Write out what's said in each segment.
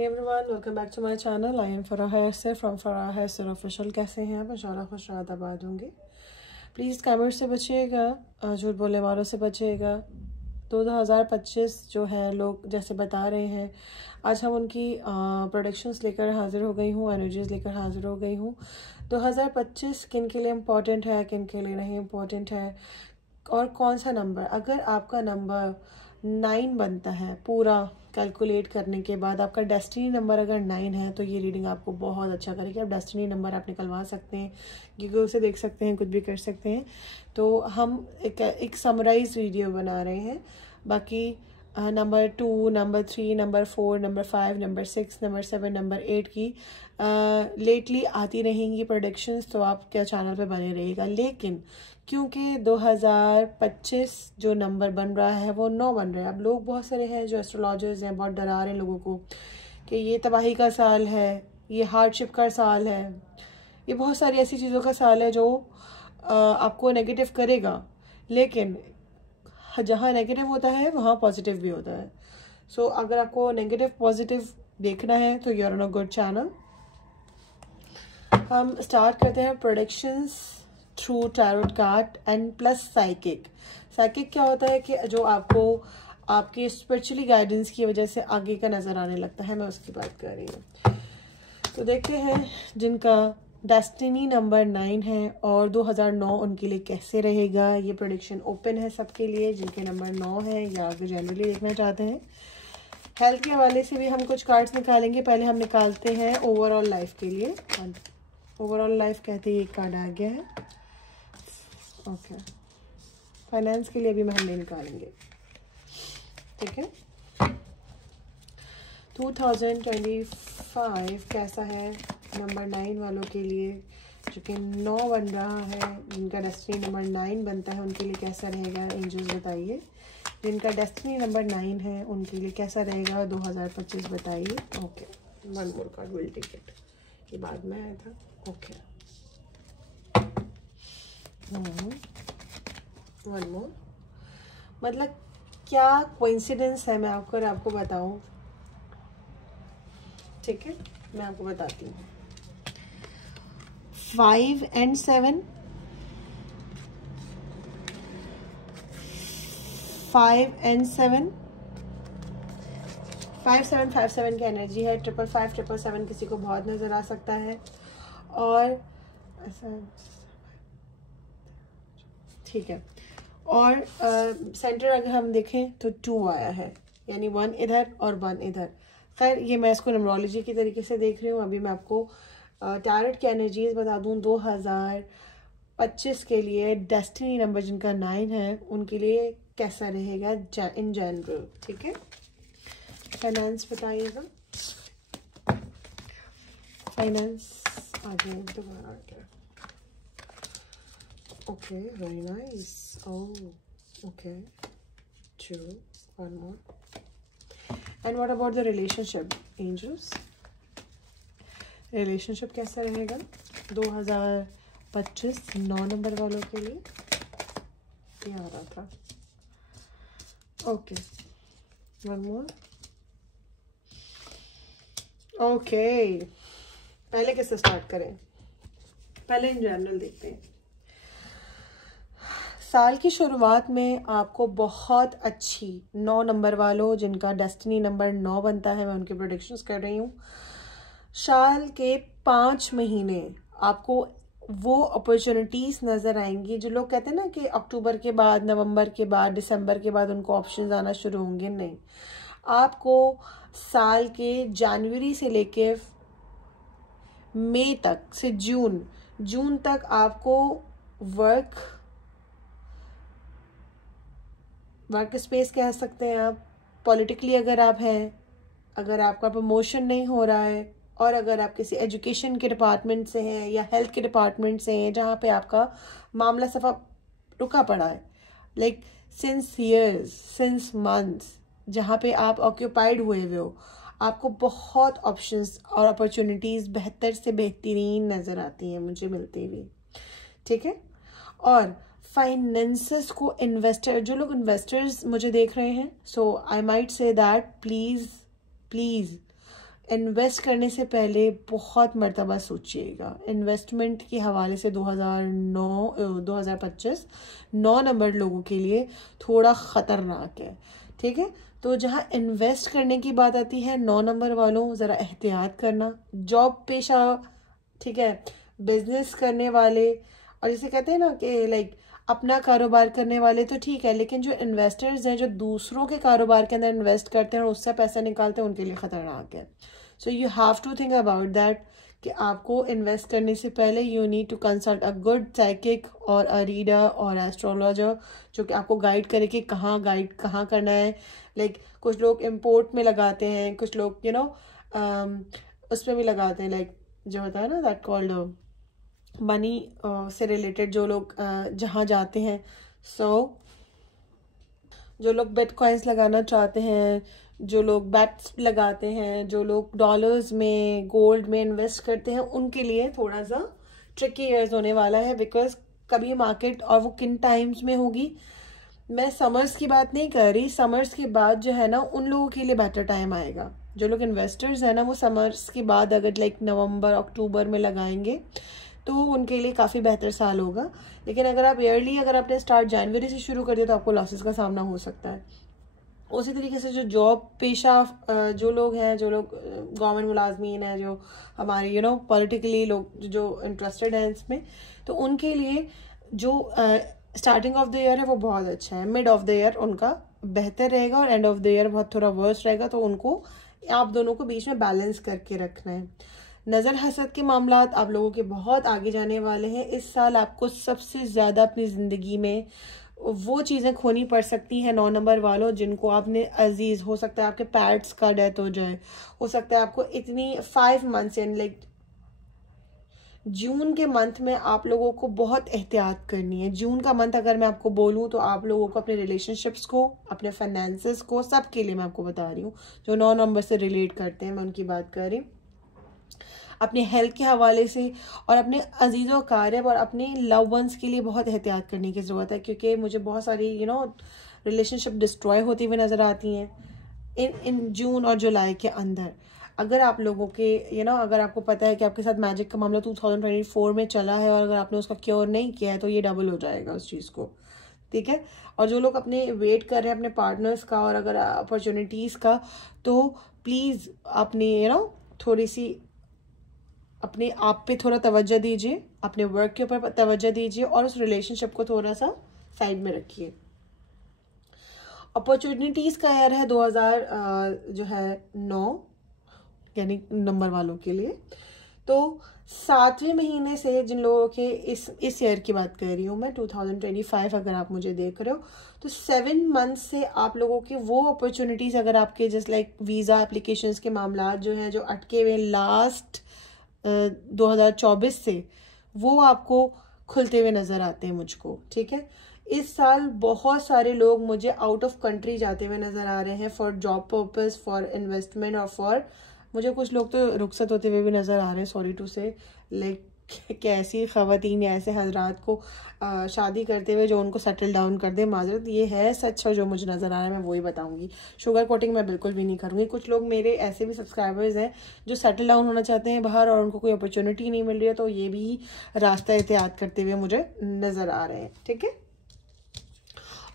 Hey everyone, welcome back to my channel. I am Farah Hair from Farah Hair Official. कैसे हैं आप? इंशाल्लाह खुश आबाद होंगे। प्लीज़ कमेंट से बचिएगा, झूठ बोलने वालों से बचिएगा। 2025 जो है लोग जैसे बता रहे हैं, आज हम उनकी प्रोडक्शंस लेकर हाज़िर हो गई हूँ, एनर्जीज लेकर हाज़िर हो गई हूँ। 2025 किन के लिए इम्पोर्टेंट है, किन के लिए नहीं इम्पोर्टेंट है, और कौन सा नंबर, अगर आपका नंबर 9 बनता है पूरा कैलकुलेट करने के बाद, आपका डेस्टिनी नंबर अगर 9 है तो ये रीडिंग आपको बहुत अच्छा करेगी। आप डेस्टिनी नंबर आप निकलवा सकते हैं, गूगल से देख सकते हैं, कुछ भी कर सकते हैं। तो हम एक समराइज वीडियो बना रहे हैं। बाकी number 2, number 3, number 4, number 5, number 6, number 7, number 8 की लेटली आती रहेंगी प्रोडिक्शंस, तो आप क्या चैनल पे बने रहेगा। लेकिन क्योंकि 2025 जो नंबर बन रहा है वो 9 बन रहा है। अब लोग बहुत सारे हैं जो एस्ट्रोलॉजर्स हैं, बहुत डरा रहे हैं लोगों को कि ये तबाही का साल है, ये हार्डशिप का साल है, ये बहुत सारी ऐसी चीज़ों का साल है जो आपको नेगेटिव करेगा। लेकिन जहाँ नेगेटिव होता है वहाँ पॉजिटिव भी होता है। सो अगर आपको नेगेटिव पॉजिटिव देखना है तो you are on a good channel. हम स्टार्ट करते हैं predictions through tarot card and plus psychic. Psychic क्या होता है कि जो आपको आपके स्पिरिचुअली गाइडेंस की वजह से आगे का नज़र आने लगता है, मैं उसकी बात कर रही हूँ। तो देखते हैं जिनका डेस्टिनी नंबर 9 है और 2009 उनके लिए कैसे रहेगा। ये प्रेडिक्शन ओपन है सबके लिए जिनके नंबर 9 है या अगर जनरली देखना चाहते हैं। हेल्थ के हवाले से भी हम कुछ कार्ड्स निकालेंगे। पहले हम निकालते हैं ओवरऑल लाइफ के लिए। ओवरऑल लाइफ कहते ही एक कार्ड आ गया है। ओके, फाइनेंस के लिए भी हम नहीं निकालेंगे, ठीक है। 2025 कैसा है नंबर 9 वालों के लिए, जो कि 9 बन रहा है, जिनका डेस्टिनी नंबर 9 बनता है उनके लिए कैसा रहेगा। एंजल्स बताइए, जिनका डेस्टिनी नंबर 9 है उनके लिए कैसा रहेगा 2025 बताइए। Okay, one more card will take it, ये बाद में आया था। ओके, वन मोर, मतलब क्या कोइंसिडेंस है, मैं आपको बताऊं, ठीक है, मैं आपको बताती हूँ। 5 and 7, 5 and 7, 5 7 5 7 की एनर्जी है। 555 777 किसी को बहुत नज़र आ सकता है। और ऐसा ठीक है। और सेंटर अगर हम देखें तो 2 आया है, यानी 1 इधर और 1 इधर। खैर ये मैं इसको न्यूमरोलॉजी की तरीके से देख रही हूँ। अभी मैं आपको टैरोट की एनर्जीज बता दूँ। 2025 के लिए डेस्टिनी नंबर जिनका 9 है उनके लिए कैसा रहेगा इन जनरल, ठीक है। फाइनेंस बताइएगा, फाइनेंस आगे दोबारा। Okay, very nice. Oh okay, 2, 1 more. And what about the relationship, angels? Relationship कैसा रहेगा 2025 9 नंबर वालों के लिए, ये आ रहा था। ओके, वन मोर। ओके, पहले कैसे स्टार्ट करें, पहले इन जनरल देखते हैं। साल की शुरुआत में आपको बहुत अच्छी 9 नंबर वालों जिनका डेस्टिनी नंबर 9 बनता है, मैं उनके प्रेडिक्शंस कर रही हूँ। साल के 5 महीने आपको वो अपॉर्चुनिटीज़ नज़र आएंगी जो लोग कहते हैं ना कि अक्टूबर के बाद, नवंबर के बाद, दिसंबर के बाद उनको ऑप्शंस आना शुरू होंगे। नहीं, आपको साल के जनवरी से लेके मई तक से जून तक आपको वर्क स्पेस कह सकते हैं आप। पॉलिटिकली अगर आप हैं, अगर आपका प्रमोशन नहीं हो रहा है, और अगर आप किसी एजुकेशन के डिपार्टमेंट से हैं या हेल्थ के डिपार्टमेंट से हैं जहाँ पे आपका मामला सफ़ा रुका पड़ा है, like since years, since months, जहाँ पे आप ऑक्यूपाइड हुए हो, आपको बहुत ऑप्शंस और अपॉर्चुनिटीज़ बेहतर से बेहतरीन नज़र आती हैं, मुझे मिलती हुई, ठीक है। और फाइनेंसेस को इन्वेस्टर, जो लोग इन्वेस्टर्स मुझे देख रहे हैं, so I might say that please invest करने से पहले बहुत मर्तबा सोचिएगा। इन्वेस्टमेंट के हवाले से 2025 9 नंबर लोगों के लिए थोड़ा ख़तरनाक है, ठीक है। तो जहाँ इन्वेस्ट करने की बात आती है 9 नंबर वालों, ज़रा एहतियात करना। जॉब पेशा, ठीक है, बिजनेस करने वाले, और जिसे कहते हैं ना कि लाइक अपना कारोबार करने वाले तो ठीक है, लेकिन जो इन्वेस्टर्स हैं जो दूसरों के कारोबार के अंदर इन्वेस्ट करते हैं और उससे पैसा निकालते हैं, उनके लिए ख़तरनाक है। So you have to think about that कि आपको इन्वेस्ट करने से पहले you need to consult a good psychic और अ रीडर और एस्ट्रोलॉजर जो कि आपको गाइड करे कि कहाँ करना है। लाइक कुछ लोग इम्पोर्ट में लगाते हैं, कुछ लोग उसमें भी लगाते हैं, लाइक जो होता है ना दैट कॉल्ड मनी से रिलेटेड जो लोग जहाँ जाते हैं। सो जो लोग बिटकॉइंस लगाना चाहते हैं, जो लोग बैट्स लगाते हैं, जो लोग डॉलर्स में गोल्ड में इन्वेस्ट करते हैं, उनके लिए थोड़ा सा ट्रिकी ईयर्स होने वाला है। बिकॉज कभी मार्केट और वो किन टाइम्स में होगी, मैं समर्स की बात नहीं कर रही, समर्स के बाद जो है ना उन लोगों के लिए बेटर टाइम आएगा। जो लोग इन्वेस्टर्स हैं ना वो समर्स के बाद अगर लाइक नवंबर अक्टूबर में लगाएंगे तो उनके लिए काफ़ी बेहतर साल होगा। लेकिन अगर आप अगर आपने स्टार्ट जनवरी से शुरू कर दिया तो आपको लॉसेस का सामना हो सकता है। उसी तरीके से जो जॉब पेशा जो लोग हैं, जो लोग गवर्नमेंट मुलाजमीन हैं, जो हमारे पॉलिटिकली लोग जो इंटरेस्टेड हैं इसमें, तो उनके लिए जो स्टार्टिंग ऑफ द ईयर है वो बहुत अच्छा है। मिड ऑफ द ईयर उनका बेहतर रहेगा और एंड ऑफ द ईयर बहुत थोड़ा वर्स्ट रहेगा। तो उनको आप दोनों को बीच में बैलेंस करके रखना है। नज़र हसद के मामलात आप लोगों के बहुत आगे जाने वाले हैं। इस साल आपको सबसे ज़्यादा अपनी ज़िंदगी में वो चीज़ें खोनी पड़ सकती हैं 9 नंबर वालों जिनको आपने अजीज़, हो सकता है आपके पेट्स का डेथ हो जाए, हो सकता है आपको इतनी 5 मंथ्स इन लाइक जून के मंथ में आप लोगों को बहुत एहतियात करनी है। जून का मंथ अगर मैं आपको बोलूँ तो आप लोगों को अपने रिलेशनशिप्स को, अपने फाइनेंसेस को, सब के लिए मैं आपको बता रही हूँ जो 9 नंबर से रिलेट करते हैं, मैं उनकी बात कर रही। अपने हेल्थ के हवाले से और अपने अजीज़ों कारब और अपने लव वंस के लिए बहुत एहतियात करने की ज़रूरत है। क्योंकि मुझे बहुत सारी रिलेशनशिप डिस्ट्रॉय होती हुई नज़र आती हैं इन जून और जुलाई के अंदर। अगर आप लोगों के अगर आपको पता है कि आपके साथ मैजिक का मामला 2024 में चला है और अगर आपने उसका क्योर नहीं किया है तो ये डबल हो जाएगा उस चीज़ को, ठीक है। और जो लोग अपने वेट कर रहे हैं अपने पार्टनर्स का और अगर अपॉर्चुनिटीज़ का, तो प्लीज़ अपनी थोड़ी सी अपने आप पे थोड़ा तवज्जो दीजिए, अपने वर्क के ऊपर तवज्जो दीजिए और उस रिलेशनशिप को थोड़ा सा साइड में रखिए। अपॉर्चुनिटीज़ का ईयर है 2009 यानी नंबर वालों के लिए। तो 7वें महीने से जिन लोगों के इस ईयर की बात कर रही हूँ मैं 2025, अगर आप मुझे देख रहे हो तो 7 मंथ से आप लोगों के वो अपॉर्चुनिटीज़ अगर आपके जस्ट लाइक वीज़ा एप्लीकेशंस के मामला जो हैं जो अटके हुए लास्ट 2024 से, वो आपको खुलते हुए नज़र आते हैं मुझको, ठीक है। इस साल बहुत सारे लोग मुझे आउट ऑफ कंट्री जाते हुए नज़र आ रहे हैं for job purpose, for investment और फॉर, मुझे कुछ लोग तो रुखसत होते हुए भी नज़र आ रहे हैं, सॉरी टू से, लाइक कैसी ख़वातीन या ऐसे हजरात को शादी करते हुए जो उनको सेटल डाउन कर दे। माजरत, ये है सच जो मुझे नज़र आ रहा है, मैं वही बताऊंगी। शुगर कोटिंग मैं बिल्कुल भी नहीं करूँगी। कुछ लोग मेरे ऐसे भी सब्सक्राइबर्स हैं जो सेटल डाउन होना चाहते हैं बाहर और उनको कोई अपॉर्चुनिटी नहीं मिल रही है, तो ये भी रास्ता एहतियात करते हुए मुझे नज़र आ रहे हैं, ठीक है।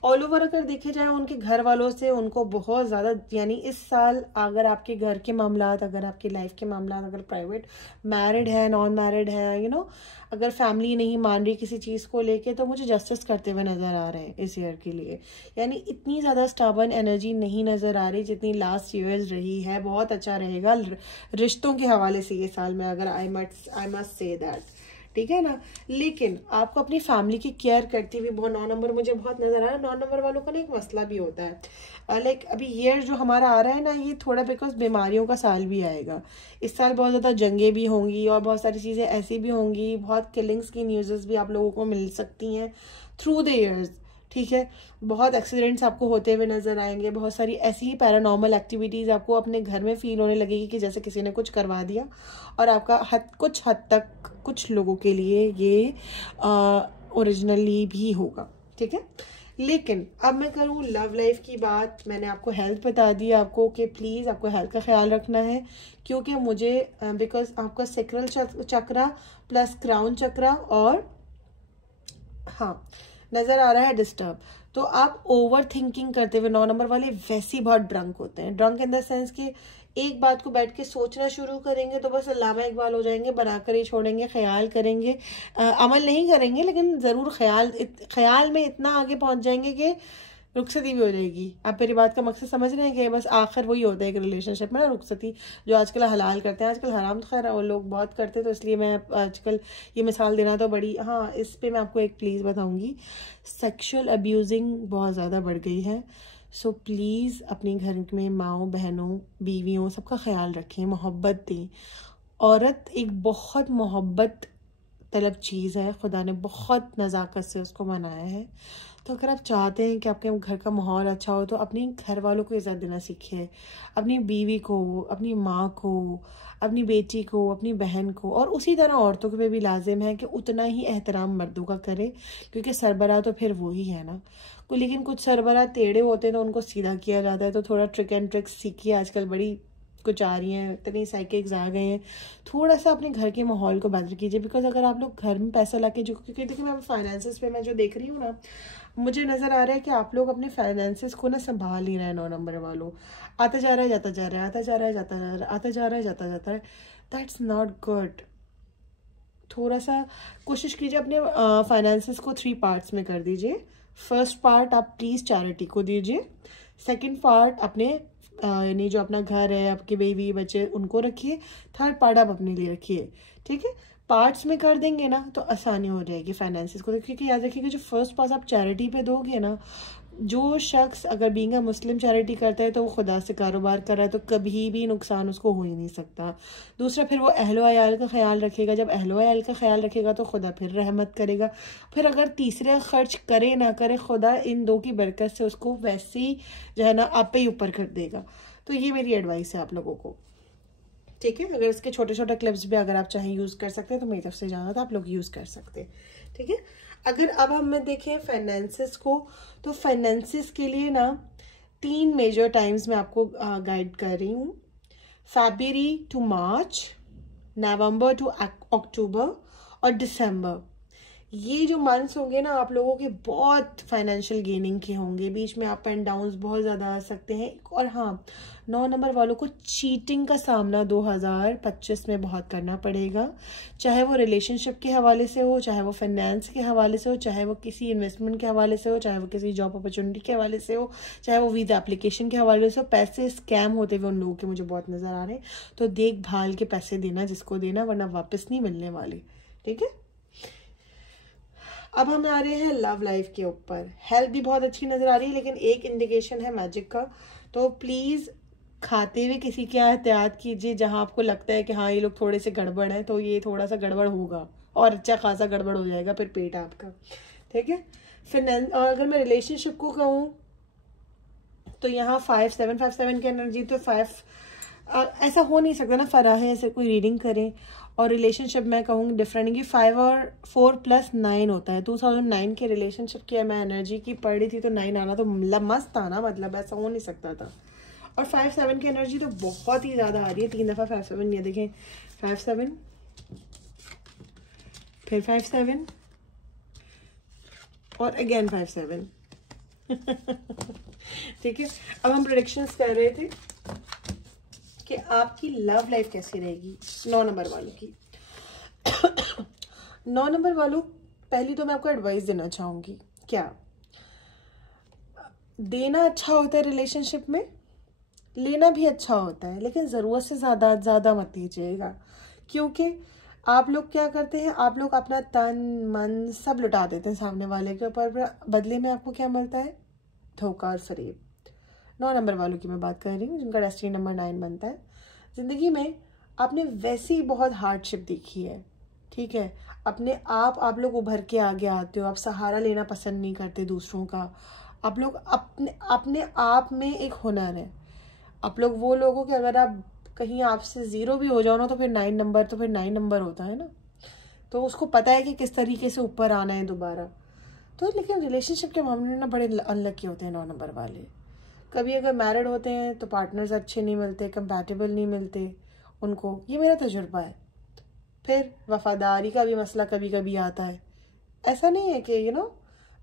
ऑल ओवर अगर देखे जाए उनके घर वालों से उनको बहुत ज़्यादा, यानी इस साल अगर आपके घर के मामलात, अगर आपकी लाइफ के मामलात, अगर प्राइवेट मैरिड है, नॉन मैरिड है, अगर फैमिली नहीं मान रही किसी चीज़ को लेके, तो मुझे जस्टिस करते हुए नज़र आ रहे हैं इस ईयर के लिए। यानी इतनी ज़्यादा स्टबर्न एनर्जी नहीं नज़र आ रही जितनी लास्ट ईयर्स रही है। बहुत अच्छा रहेगा रिश्तों के हवाले से ये साल में, अगर आई मस्ट से दैट, ठीक है ना। लेकिन आपको अपनी फैमिली की केयर करती हुई बहुत 9 नंबर मुझे बहुत नज़र आ रहा है। 9 नंबर वालों का ना एक मसला भी होता है, लाइक अभी ईयर जो हमारा आ रहा है ना, ये थोड़ा बिकॉज बीमारियों का साल भी आएगा। इस साल बहुत ज़्यादा जंगें भी होंगी और बहुत सारी चीज़ें ऐसी भी होंगी, बहुत किलिंग्स की न्यूज़ भी आप लोगों को मिल सकती हैं थ्रू द ईयर्स, ठीक है। बहुत एक्सीडेंट्स आपको होते हुए नज़र आएंगे, बहुत सारी ऐसी ही पैरानॉर्मल एक्टिविटीज़ आपको अपने घर में फील होने लगेगी कि जैसे किसी ने कुछ करवा दिया, और आपका कुछ हद तक कुछ लोगों के लिए ये ओरिजिनली भी होगा, ठीक है। लेकिन अब मैं करूँ लव लाइफ की बात। मैंने आपको हेल्थ बता दी आपको कि प्लीज़ आपको हेल्थ का ख्याल रखना है, क्योंकि मुझे बिकॉज आपका सेक्रल चक्रा प्लस क्राउन चक्रा और हाँ नज़र आ रहा है डिस्टर्ब। तो आप ओवर थिंकिंग करते हुए 9 नंबर वाले वैसे ही बहुत ड्रंक होते हैं। ड्रंक इन द सेंस कि एक बात को बैठ के सोचना शुरू करेंगे तो बस अल्लामा इकबाल हो जाएंगे, बनाकर ही छोड़ेंगे, ख्याल करेंगे, अमल नहीं करेंगे लेकिन ज़रूर ख्याल में इतना आगे पहुंच जाएंगे कि रुखसती भी हो जाएगी। आप मेरी बात का मकसद समझ रहे हैं कि बस आखिर वही होता है एक रिलेशनशिप में ना, रुखसती, जो आजकल हलाल करते हैं। आजकल हराम तो खैर वो लोग बहुत करते हैं, तो इसलिए मैं आजकल ये मिसाल देना तो बड़ी, हाँ इस पे मैं आपको एक प्लीज़ बताऊंगी, सेक्सुअल अब्यूजिंग बहुत ज़्यादा बढ़ गई है। सो प्लीज़ अपने घर में माओ बहनों बीवियों सबका ख्याल रखें, मोहब्बत दें। औरत एक बहुत मोहब्बत तलब चीज़ है, खुदा ने बहुत नज़ाकत से उसको बनाया है। तो अगर आप चाहते हैं कि आपके घर का माहौल अच्छा हो तो अपने घर वालों को इज़्ज़त देना सीखिए, अपनी बीवी को, अपनी माँ को, अपनी बेटी को, अपनी बहन को, और उसी तरह औरतों के भी लाजिम है कि उतना ही एहतराम मर्दों का करे, क्योंकि सरबराह तो फिर वो ही है ना। लेकिन कुछ सरबराह टेढ़े होते हैं तो उनको सीधा किया जाता है। तो थोड़ा ट्रिक एंड ट्रिक्स सीखिए, आजकल बड़ी कुछ आ रही हैं, इतनी साइकिक्स आ गए हैं। थोड़ा सा अपने घर के माहौल को बेहतर कीजिए, बिकॉज अगर आप लोग घर में पैसा लाके, जो क्योंकि देखिए मैं फाइनेंसेस पे मैं जो देख रही हूँ ना, मुझे नज़र आ रहा है कि आप लोग अपने फाइनेंसेस को ना संभाल नहीं रहे हैं। 9 नंबर वालों, आता जा रहा है जाता जा रहा है, आता जा रहा है जाता जा रहा है, आता जा रहा है जाता जाता है। That's not good. थोड़ा सा कोशिश कीजिए अपने फाइनेंसेस को 3 पार्ट्स में कर दीजिए। फर्स्ट पार्ट आप प्लीज़ चैरिटी को दीजिए, सेकंड पार्ट अपने यानी जो अपना घर है, आपके बेबी बच्चे उनको रखिए, थर्ड पार्ट आप अपने लिए रखिए। ठीक है, पार्ट्स में कर देंगे ना तो आसानी हो जाएगी फाइनेंसेस को। क्योंकि याद रखिएगा जो फर्स्ट पास आप चैरिटी पे दोगे ना, जो शख्स अगर बीइंग अ मुस्लिम चैरिटी करता है तो वो खुदा से कारोबार कर रहा है, तो कभी भी नुकसान उसको हो ही नहीं सकता। दूसरा, फिर वो अहलो अयाल का ख्याल रखेगा। जब अहलो अयाल का ख्याल रखेगा तो खुदा फिर रहमत करेगा। फिर अगर तीसरे खर्च करे ना करे, खुदा इन 2 की बरकत से उसको वैसे ही जो है ना आप पे ही ऊपर कर देगा। तो ये मेरी एडवाइस है आप लोगों को। ठीक है, अगर इसके छोटे छोटे क्लिप्स भी अगर आप चाहें यूज़ कर सकते हैं तो मेरी तरफ से जाना तो आप लोग यूज़ कर सकते हैं। ठीक है, अगर अब हम देखें फाइनेंसेस को, तो फाइनेंसेस के लिए ना 3 मेजर टाइम्स मैं आपको गाइड कर रही हूँ। फरवरी टू मार्च, नवंबर टू अक्टूबर और दिसंबर। ये जो मंथ्स होंगे ना आप लोगों के बहुत फाइनेंशियल गेनिंग के होंगे। बीच में अप एंड डाउन्स बहुत ज़्यादा आ सकते हैं। और हाँ, 9 नंबर वालों को चीटिंग का सामना 2025 में बहुत करना पड़ेगा, चाहे वो रिलेशनशिप के हवाले से हो, चाहे वो फाइनेंस के हवाले से हो, चाहे वो किसी इन्वेस्टमेंट के हवाले से हो, चाहे वो किसी जॉब अपॉर्चुनिटी के हवाले से हो, चाहे वो वीज़ा एप्लीकेशन के हवाले से हो। पैसे स्कैम होते हुए उन लोगों के मुझे बहुत नज़र आ रहे हैं। तो देख भाल के पैसे देना जिसको देना, वरना वापस नहीं मिलने वाले। ठीक है, अब हम आ रहे हैं लव लाइफ के ऊपर। हेल्थ भी बहुत अच्छी नज़र आ रही है, लेकिन एक इंडिकेशन है मैजिक का। तो प्लीज़ खाते हुए किसी की एहतियात कीजिए। जहां आपको लगता है कि हाँ ये लोग थोड़े से गड़बड़ हैं, तो ये थोड़ा सा गड़बड़ होगा और अच्छा खासा गड़बड़ हो जाएगा फिर पेट आपका। ठीक है, और अगर मैं रिलेशनशिप को कहूँ तो यहाँ 5757 की एनर्जी, तो 5 ऐसा हो नहीं सकता ना फराह है ऐसे कोई रीडिंग करें। और रिलेशनशिप मैं कहूँगी डिफरेंट कि 5 और 4 + 9 होता है। 2009 के रिलेशनशिप की मैं एनर्जी की पढ़ रही थी, तो 9 आना तो मस्त था ना, मतलब ऐसा हो नहीं सकता था। और 5-7 की एनर्जी तो बहुत ही ज़्यादा आ रही है। 3 दफ़ा 5-7, ये देखें 5-7, फिर 5-7 और अगेन 5-7। ठीक है, अब हम प्रेडिक्शंस कर रहे थे कि आपकी लव लाइफ कैसी रहेगी 9 नंबर वालों की। 9 नंबर वालों, पहली तो मैं आपको एडवाइस देना चाहूँगी। क्या देना अच्छा होता है रिलेशनशिप में, लेना भी अच्छा होता है, लेकिन ज़रूरत से ज़्यादा मत दीजिएगा। क्योंकि आप लोग क्या करते हैं, आप लोग अपना तन मन सब लुटा देते हैं सामने वाले के ऊपर, बदले में आपको क्या मिलता है? धोखा और फरेब। 9 नंबर वालों की मैं बात कर रही हूँ, जिनका डेस्टिनी नंबर 9 बनता है। ज़िंदगी में आपने वैसे ही बहुत हार्डशिप देखी है। ठीक है, अपने आप लोग उभर के आगे आते हो। आप सहारा लेना पसंद नहीं करते दूसरों का। आप लोग अपने आप में एक हुनर है। आप लोग वो लोगों के, अगर आप कहीं आपसे 0 भी हो जाओ ना, तो फिर 9 नंबर, तो फिर 9 नंबर होता है ना। तो उसको पता है कि किस तरीके से ऊपर आना है दोबारा। तो लेकिन रिलेशनशिप के मामले में ना बड़े अनलकी होते हैं 9 नंबर वाले। कभी अगर मैरिड होते हैं तो पार्टनर्स अच्छे नहीं मिलते, कंपैटिबल नहीं मिलते उनको, ये मेरा तजुर्बा है। फिर वफादारी का भी मसला कभी कभी आता है। ऐसा नहीं है कि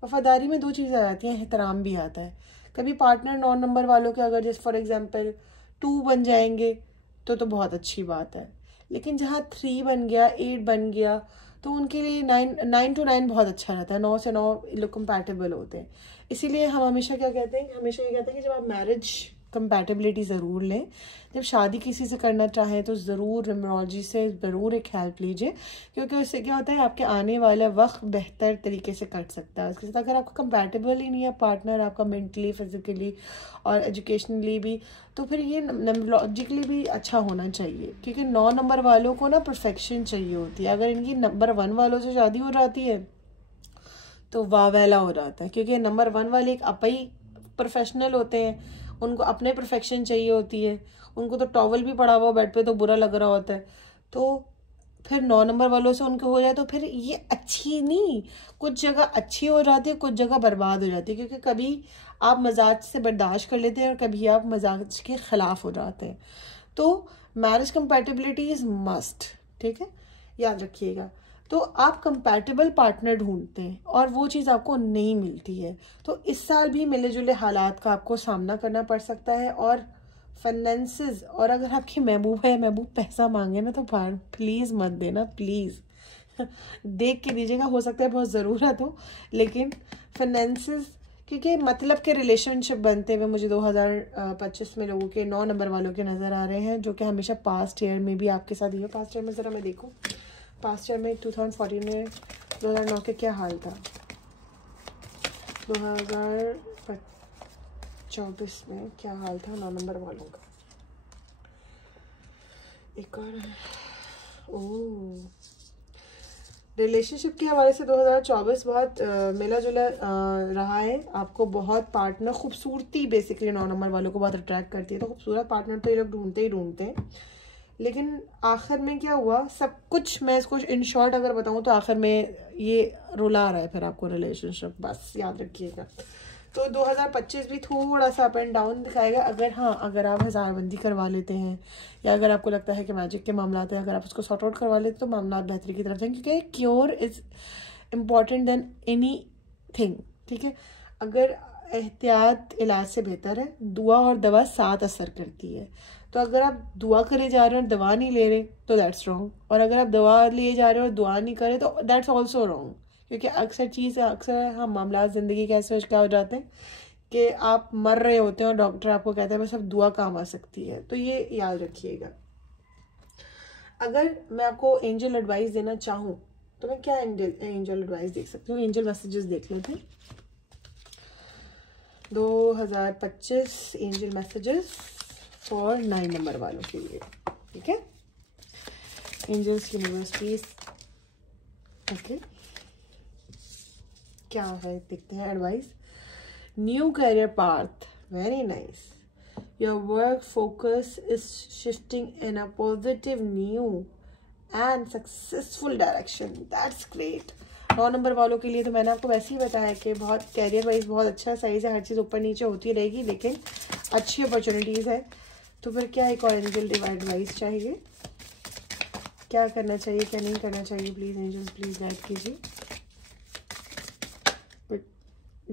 वफादारी में 2 चीज़ें आ जाती हैं, एहतराम भी आता है। कभी पार्टनर 9 नंबर वालों के अगर जैसे फॉर एग्जांपल 2 बन जाएंगे तो बहुत अच्छी बात है, लेकिन जहाँ 3 बन गया, 8 बन गया, तो उनके लिए 9 to 9 बहुत अच्छा रहता है। 9 से 9 लोग कंपैटिबल होते हैं। इसीलिए हम हमेशा क्या कहते हैं, हमेशा ये कहते हैं कि जब आप मैरिज कंपैटिबिलिटी ज़रूर लें, जब शादी किसी से करना चाहें तो ज़रूर न्यूमरोलॉजी से ज़रूर एक हेल्प लीजिए, क्योंकि उससे क्या होता है आपके आने वाला वक्त बेहतर तरीके से कट सकता है। उसके साथ अगर आपका कंपैटिबल ही नहीं है पार्टनर आपका, मेंटली, फिजिकली और एजुकेशनली भी, तो फिर ये न्यूमरोलॉजिकली भी अच्छा होना चाहिए। क्योंकि 9 नंबर वालों को ना परफेक्शन चाहिए होती है। अगर इनकी नंबर 1 वालों से शादी हो जाती है तो वावेला हो जाता है, क्योंकि नंबर 1 वाले एक अपई प्रोफेशनल होते हैं, उनको अपने परफेक्शन चाहिए होती है। उनको तो टॉवल भी पड़ा हुआ बेड पे तो बुरा लग रहा होता है। तो फिर 9 नंबर वालों से उनको हो जाए तो फिर ये अच्छी नहीं, कुछ जगह अच्छी हो जाती है, कुछ जगह बर्बाद हो जाती है। क्योंकि कभी आप मजाज से बर्दाश्त कर लेते हैं और कभी आप मजाज के ख़िलाफ़ हो जाते हैं। तो मैरिज कंपैटिबिलिटी इज़ मस्ट, ठीक है, याद रखिएगा। तो आप कंपैटिबल पार्टनर ढूंढते हैं और वो चीज़ आपको नहीं मिलती है, तो इस साल भी मिले जुले हालात का आपको सामना करना पड़ सकता है। और फाइनेंसेस, और अगर आपकी महबूब पैसा मांगे ना तो प्लीज़ मत देना, प्लीज़ देख के दीजिएगा, हो सकता है बहुत ज़रूरत हो, लेकिन फाइनेंसेस, क्योंकि मतलब के रिलेशनशिप बनते हुए मुझे 2025 में लोगों के 9 नंबर वालों के नज़र आ रहे हैं, जो कि हमेशा पास्ट ईयर में भी आपके साथ ही। पास्ट ईयर में ज़रा मैं देखूँ, पास्ट ईयर में 2014 में 2009 के क्या हाल था, 2024 में क्या हाल था 9 नंबर वालों का। एक और रिलेशनशिप के हवाले से 2024 बहुत मिला जुला रहा है। आपको बहुत पार्टनर, खूबसूरती बेसिकली 9 नंबर वालों को बहुत अट्रैक्ट करती है, तो खूबसूरत पार्टनर तो ये लोग ढूंढते ही ढूंढते हैं। लेकिन आखिर में क्या हुआ, सब कुछ मैं इसको इन शॉर्ट अगर बताऊं तो आखिर में ये रुला रहा है फिर आपको रिलेशनशिप, बस याद रखिएगा। तो 2025 भी थोड़ा सा अप एंड डाउन दिखाएगा। अगर आप हज़ारबंदी करवा लेते हैं, या अगर आपको लगता है कि मैजिक के मामला हैं, अगर आप उसको सॉर्ट आउट करवा लेते तो मामला बेहतरी की तरफ जाएंगे, क्योंकि cure is important than any thing, ठीक है। अगर एहतियात इलाज से बेहतर है, दुआ और दवा साथ असर करती है। तो अगर आप दुआ करे जा रहे हैं और दवा नहीं ले रहे तो दैट्स रॉन्ग, और अगर आप दवा लिए जा रहे हो और दुआ नहीं करे तो दैट्स ऑल्सो रॉन्ग। क्योंकि अक्सर हम मामला ज़िंदगी के ऐसे क्या हो जाते हैं कि आप मर रहे होते हैं और डॉक्टर आपको कहता है बस अब दुआ काम आ सकती है। तो ये याद रखिएगा। अगर मैं आपको एंजल एडवाइस देना चाहूँ तो मैं क्या एंजल एडवाइस देख सकती हूँ, एंजल मैसेजेस देख लेते हैं। 2025 एंजल मैसेजेस फॉर 9 नंबर वालों के लिए, ठीक है। एंजल्स, यूनिवर्स, प्लीज, ओके, क्या है देखते हैं advice. New career path, very nice. Your work focus is shifting in a positive, new and successful direction, that's great. 9 number वालों के लिए तो मैंने आपको वैसे ही बताया कि बहुत कैरियर वाइज बहुत अच्छा साइज है, हर चीज़ ऊपर नीचे होती रहेगी, लेकिन अच्छी अपॉर्चुनिटीज़ है। तो फिर क्या एक और एंजल एडवाइस चाहिए, क्या करना चाहिए क्या नहीं करना चाहिए, प्लीज़ एंजल्स प्लीज़ गाइड कीजिए।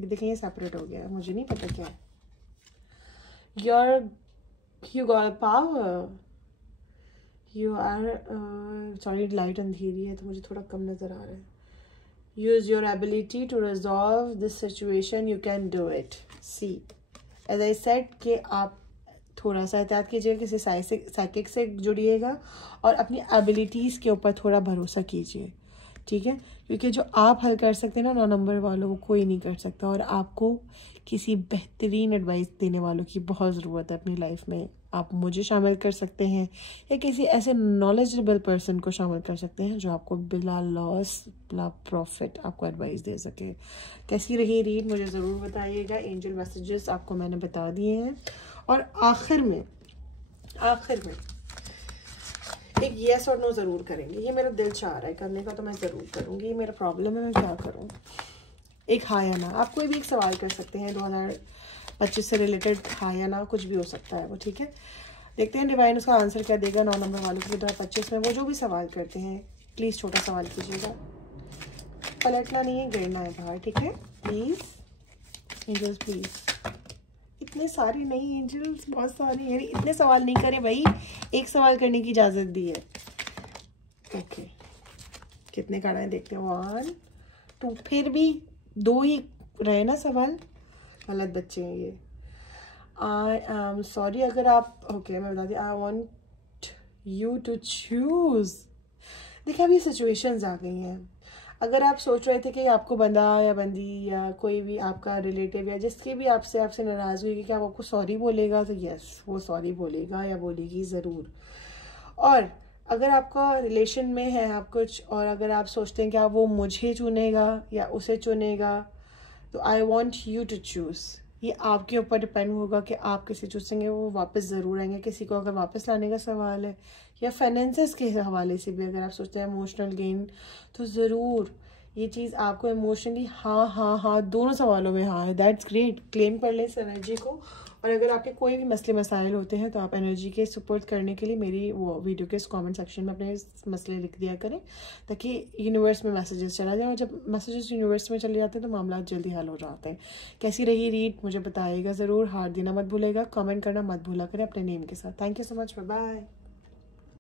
देखें ये सेपरेट हो गया, मुझे नहीं पता क्या है। You got power, you are sorry light अंधेरी है तो मुझे थोड़ा कम नज़र आ रहा है। Use your ability to resolve this situation, you can do it. See as I said कि आप थोड़ा सा एहतियात कीजिएगा, किसी साइकिक से जुड़िएगा और अपनी एबिलिटीज़ के ऊपर थोड़ा भरोसा कीजिए, ठीक है। क्योंकि जो आप हल कर सकते हैं ना 9 नंबर वालों, वो कोई नहीं कर सकता, और आपको किसी बेहतरीन एडवाइस देने वालों की बहुत ज़रूरत है अपनी लाइफ में। आप मुझे शामिल कर सकते हैं या किसी ऐसे नॉलेजेबल पर्सन को शामिल कर सकते हैं जो आपको बिला लॉस बिला प्रॉफिट आपको एडवाइस दे सके। कैसी रही रीड मुझे ज़रूर बताइएगा। एंजल मैसेजेस आपको मैंने बता दिए हैं, और आखिर में एक येस और नो ज़रूर करेंगे। ये मेरा दिल चाह रहा है करने का, तो मैं ज़रूर करूँगी। ये मेरा प्रॉब्लम है, मैं क्या करूँ। एक हाँ या ना, आप कोई भी एक सवाल कर सकते हैं 2025 से रिलेटेड, हाँ या ना कुछ भी हो सकता है वो, ठीक है। देखते हैं डिवाइन उसका आंसर क्या देगा 9 नंबर वालों के लिए 2025 में। वो जो भी सवाल करते हैं प्लीज़ छोटा सवाल कीजिएगा, पलटना नहीं है, गिरना है बाहर, ठीक है। प्लीज़ एंजल्स प्लीज़, इतने सारे नहीं एंजल्स, बहुत सारे, यानी इतने सवाल नहीं करे भाई, एक सवाल करने की इजाज़त दी है। ओके कितने कार्ड हैं देखते हैं, 1 2, फिर भी 2 ही रहे ना सवाल, गलत बच्चे हैं ये। आई एम सॉरी अगर आप, ओके मैं बता दी, I want you to choose. देखिए अभी सिचुएशंस आ गई हैं, अगर आप सोच रहे थे कि आपको बंदा या बंदी या कोई भी आपका रिलेटिव या जिसकी भी आपसे नाराज़ हुई कि आप आपको सॉरी बोलेगा, तो यस वो सॉरी बोलेगा या बोलेगी ज़रूर। और अगर आपका रिलेशन में है आप कुछ, और अगर आप सोचते हैं कि आप वो मुझे चुनेगा या उसे चुनेगा, तो I want you to choose. ये आपके ऊपर डिपेंड होगा कि आप किसे चूसेंगे, वो वापस ज़रूर आएंगे। किसी को अगर वापस लाने का सवाल है या फाइनेंसेस के हवाले से भी अगर आप सोचते हैं इमोशनल गेन, तो ज़रूर ये चीज़ आपको इमोशनली हाँ हाँ हाँ दोनों सवालों में हाँ है, दैट्स ग्रेट। क्लेम कर लें इस एनर्जी को। और अगर आपके कोई भी मसले मसाइल होते हैं तो आप एनर्जी के सपोर्ट करने के लिए मेरी वो वीडियो के कमेंट सेक्शन में अपने मसले लिख दिया करें, ताकि यूनिवर्स में मैसेजेस चला जाए, और जब मैसेजेस यूनिवर्स में चले जाते हैं तो मामला जल्दी हल हो जाते हैं। कैसी रही रीड मुझे बताइएगा ज़रूर, हार देना मत भूलेगा, कमेंट करना मत भूला करें अपने नेम के साथ। Thank you so much, bye bye.